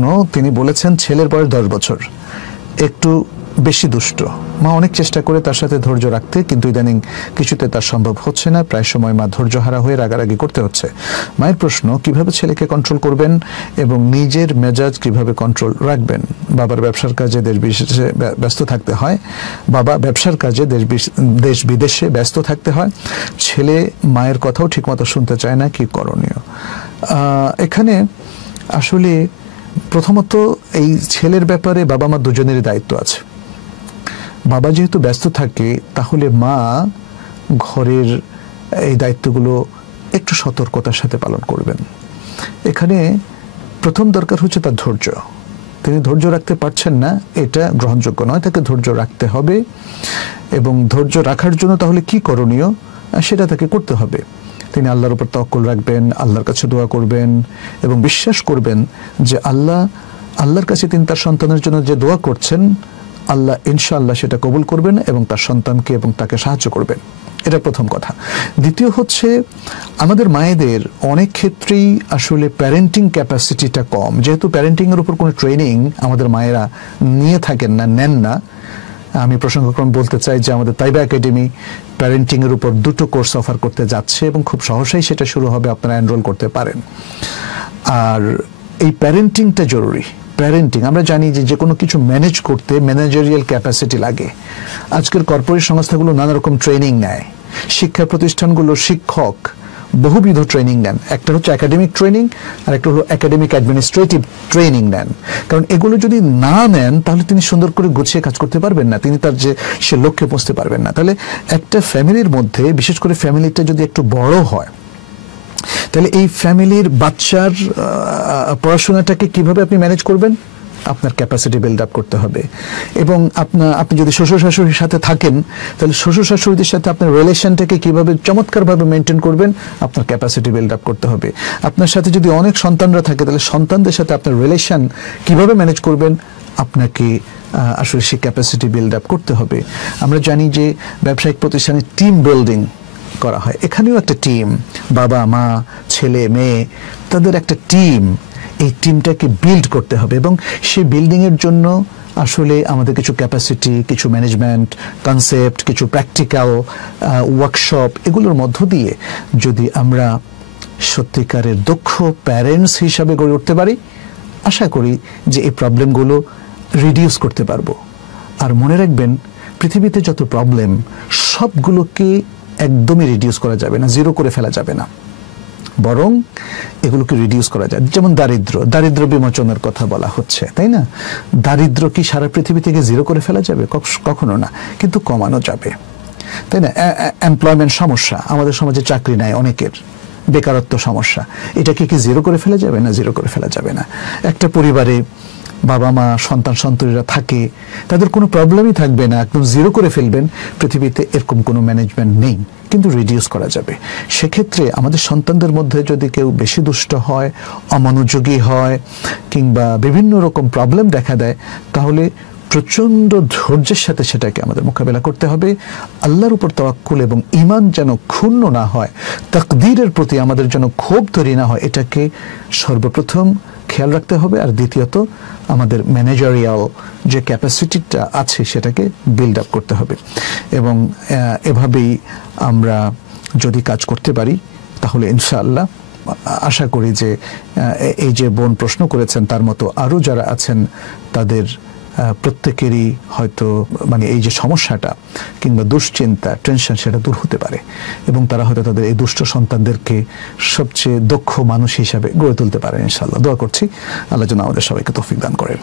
প্রশ্ন, তিনি বলেছেন ছেলের বয়স 10 বছর, একটু বেশি দুষ্ট। মা অনেক চেষ্টা করে তার সাথে ধৈর্য রাখতে, কিন্তু ইদানিং কিছুতে তার সম্ভব হচ্ছে না। প্রায় সময় মা ধৈর্যহারা হয়ে রাগারাগি করতে হচ্ছে। মায়ের প্রশ্ন, কিভাবে ছেলেকে কন্ট্রোল করবেন এবং নিজের মেজাজ কিভাবে কন্ট্রোল রাখবেন? বাবার ব্যবসার কাজে দেশ বিদেশে ব্যস্ত থাকতে হয়, বাবা ব্যবসার কাজে দেশ বিদেশে ব্যস্ত থাকতে হয়, ছেলে মায়ের কথাও ঠিকমতো শুনতে চায় না, কি করণীয়? এখানে আসলে প্রথমত এই ছেলের ব্যাপারে বাবা মা দুজনেরই দায়িত্ব আছে। বাবা যেহেতু ব্যস্ত থাকে, তাহলে মা ঘরের এই দায়িত্বগুলো একটু সতর্কতার সাথে পালন করবেন। এখানে প্রথম দরকার হচ্ছে তার ধৈর্য। তিনি ধৈর্য রাখতে পারছেন না, এটা গ্রহণযোগ্য নয়। তাকে ধৈর্য রাখতে হবে, এবং ধৈর্য রাখার জন্য তাহলে কি করণীয় সেটা তাকে করতে হবে। তিনি আল্লাহর উপর তাওয়াক্কুল রাখবেন, আল্লাহর কাছে দোয়া করবেন এবং বিশ্বাস করবেন যে আল্লাহর কাছে তিনি তার সন্তানের জন্য যে দোয়া করছেন, আল্লাহ ইনশাআল্লাহ সেটা কবুল করবেন এবং তার সন্তানকে এবং তাকে সাহায্য করবেন। এটা প্রথম কথা। দ্বিতীয় হচ্ছে, আমাদের মায়েদের অনেক ক্ষেত্রেই আসলে প্যারেন্টিং ক্যাপাসিটিটা কম। যেহেতু প্যারেন্টিংয়ের উপর কোনো ট্রেনিং আমাদের মায়েরা নিয়ে থাকেন না, নেন না। আমি প্রসঙ্গক্রমে বলতে চাই যে আমাদের তাইবা একাডেমি প্যারেন্টিংয়ের উপর 2টো কোর্স অফার করতে যাচ্ছে এবং খুব সহজেই সেটা শুরু হবে, আপনারা এনরোল করতে পারেন। আর এই প্যারেন্টিংটা জরুরি। প্যারেন্টিং, আমরা জানি যে কোনো কিছু ম্যানেজ করতে ম্যানেজারিয়াল ক্যাপাসিটি লাগে। আজকের কর্পোরেট সংস্থাগুলো নানা রকম ট্রেনিং নেয়, শিক্ষা প্রতিষ্ঠানগুলো শিক্ষক বহুবিধ ট্রেনিং নেন। একটা হচ্ছে একাডেমিক ট্রেনিং, আর একটা হলো একাডেমিক অ্যাডমিনিস্ট্রেটিভ ট্রেনিং নেন। কারণ এগুলো যদি না নেন, তাহলে তিনি সুন্দর করে গুছিয়ে কাজ করতে পারবেন না, তিনি তার সে লক্ষ্যে পৌঁছতে পারবেন না। তাহলে একটা ফ্যামিলির মধ্যে, বিশেষ করে ফ্যামিলিটা যদি একটু বড় হয়, তাহলে এই ফ্যামিলির বাচ্চার পড়াশোনাটাকে কিভাবে আপনি ম্যানেজ করবেন, আপনার ক্যাপাসিটি বিল্ড আপ করতে হবে। এবং আপনি যদি শ্বশুর শাশুড়ির সাথে থাকেন, তাহলে শ্বশুর শাশুড়িদের সাথে আপনার রিলেশনটাকে কিভাবে চমৎকারভাবে মেনটেন করবেন, আপনার ক্যাপাসিটি বিল্ড আপ করতে হবে। আপনার সাথে যদি অনেক সন্তানরা থাকে, তাহলে সন্তানদের সাথে আপনার রিলেশন কিভাবে ম্যানেজ করবেন, আপনাকে আসলে সেই ক্যাপাসিটি বিল্ড আপ করতে হবে। আমরা জানি যে ব্যবসায়িক প্রতিষ্ঠানে টিম বিল্ডিং করা হয়, এখানেও একটা টিম, বাবা মা ছেলে মেয়ে, তাদের একটা টিম, এই টিমটাকে বিল্ড করতে হবে। এবং সেই বিল্ডিংয়ের জন্য আসলে আমাদের কিছু ক্যাপাসিটি, কিছু ম্যানেজমেন্ট কনসেপ্ট, কিছু প্র্যাকটিক্যাল ওয়ার্কশপ, এগুলোর মধ্য দিয়ে যদি আমরা সত্যিকারের দক্ষ প্যারেন্টস হিসাবে গড়ে উঠতে পারি, আশা করি যে এই প্রবলেমগুলো রিডিউস করতে পারবো। আর মনে রাখবেন, পৃথিবীতে যত প্রবলেম, সবগুলোকে একদমই রিডিউস করা যাবে না, জিরো করে ফেলা যাবে না, বরং এগুলোকে রিডিউস করা যায়। যেমন দারিদ্র বিমোচনের কথা বলা হচ্ছে, তাই না? দারিদ্র কি সারা পৃথিবী থেকে জিরো করে ফেলা যাবে? কখনো না, কিন্তু কমানো যাবে, তাই না? এমপ্লয়মেন্ট সমস্যা, আমাদের সমাজে চাকরি নাই অনেকের, বেকারত্ব সমস্যা, এটাকে কি জিরো করে ফেলা যাবে? না, জিরো করে ফেলা যাবে না। একটা পরিবারে বাবা মা সন্তানরা থাকে, তাদের কোনো প্রবলেমই থাকবে না, একদম জিরো করে ফেলবেন, পৃথিবীতে এরকম কোনো ম্যানেজমেন্ট নেই, কিন্তু রিডিউস করা যাবে। সেক্ষেত্রে আমাদের সন্তানদের মধ্যে যদি কেউ বেশি দুষ্ট হয়, অমনোযোগী হয়, কিংবা বিভিন্ন রকম প্রবলেম দেখা দেয়, তাহলে প্রচণ্ড ধৈর্যের সাথে সেটাকে আমাদের মোকাবেলা করতে হবে। আল্লাহর উপর তাওয়াক্কুল এবং ঈমান যেন ক্ষুণ্ণ না হয়, তাকদীরের প্রতি আমাদের যেন ক্ষোভ তৈরি না হয়, এটাকে সর্বপ্রথম খেয়াল রাখতে হবে। আর দ্বিতীয়ত, আমাদের ম্যানেজারিয়াল যে ক্যাপাসিটিটা আছে সেটাকে বিল্ড আপ করতে হবে। এবং এভাবেই আমরা যদি কাজ করতে পারি, তাহলে ইনশাআল্লাহ আশা করি যে এই যে বোন প্রশ্ন করেছেন, তার মতো আরও যারা আছেন, তাদের প্রত্যেকেরই হয়তো এই যে সমস্যাটা কিংবা দুশ্চিন্তা, টেনশন, সেটা দূর হতে পারে এবং তারা হয়তো তাদের এই দুষ্ট সন্তানদেরকে সবচেয়ে দক্ষ মানুষ হিসাবে গড়ে তুলতে পারে। ইনশাআল্লাহ দোয়া করছি, আল্লাহ যেন আমাদের সবাইকে তৌফিক দান করেন।